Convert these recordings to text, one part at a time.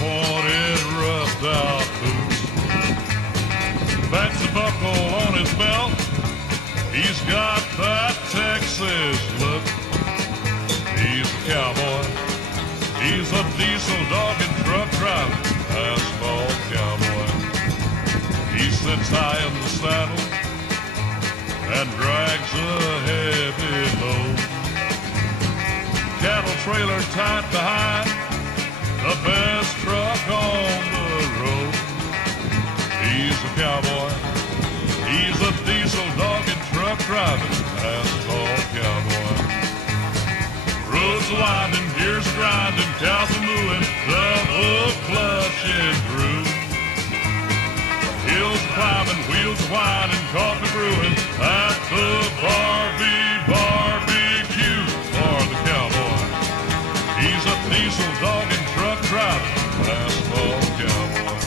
pointed, roughed out boots. Fancy buckle on his belt. He's got that Texas look. He's a cowboy. He's a diesel dog and truck driving asphalt cowboy. He sits high in the saddle and drags a heavy load. Cattle trailer tied behind, the best truck on the road. He's a cowboy. He's a diesel dog and truck driving asphalt cowboy. Roads winding, gears grinding, cows are mooing, the hoof clutching through. Hills climbing, wheels whining, coffee brewing at the barbecue for the cowboy. He's a diesel dog and truck driving asphalt cowboy.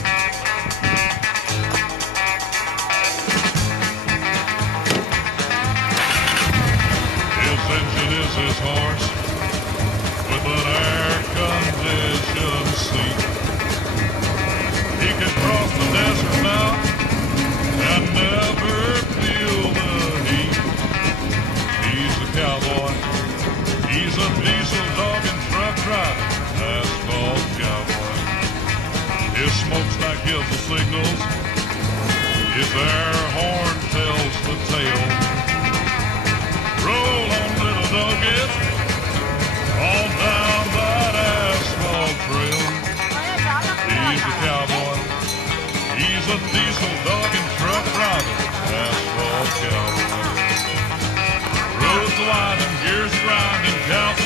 His engine is his horse with an air-conditioned seat. He can cross the desert now and never feel the heat. He's a cowboy. He's a diesel dog and truck driving asphalt cowboy. His smokestack gives the signals. His air horn tells the tale. Roll on, little doggies, on down that asphalt trail. He's a cowboy. He's a diesel dog and truck driving asphalt cowboy. Roads winding, gears grinding, cows